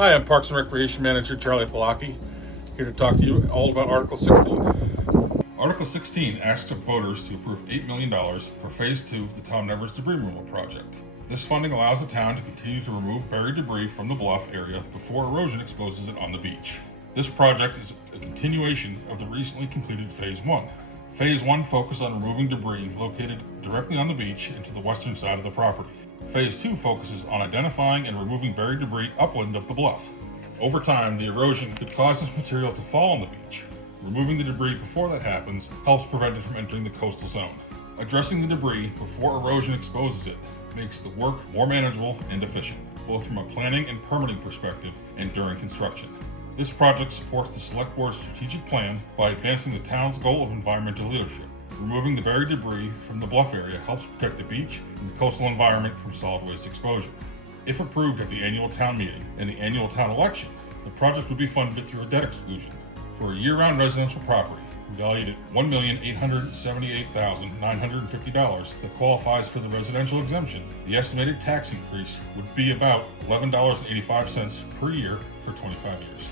Hi, I'm Parks and Recreation Manager Charlie Palaki, here to talk to you all about Article 16. Article 16 asks voters to approve $8 million for Phase 2 of the Tom Nevers debris removal project. This funding allows the town to continue to remove buried debris from the bluff area before erosion exposes it on the beach. This project is a continuation of the recently completed Phase 1. Phase 1 focused on removing debris located directly on the beach and to the western side of the property. Phase 2 focuses on identifying and removing buried debris upland of the bluff. Over time, the erosion could cause this material to fall on the beach. Removing the debris before that happens helps prevent it from entering the coastal zone. Addressing the debris before erosion exposes it makes the work more manageable and efficient, both from a planning and permitting perspective and during construction. This project supports the Select Board's strategic plan by advancing the town's goal of environmental leadership. Removing the buried debris from the bluff area helps protect the beach and the coastal environment from solid waste exposure. If approved at the annual town meeting and the annual town election, the project would be funded through a debt exclusion. For a year-round residential property valued at $1,878,950 that qualifies for the residential exemption, the estimated tax increase would be about $11.85 per year for 25 years.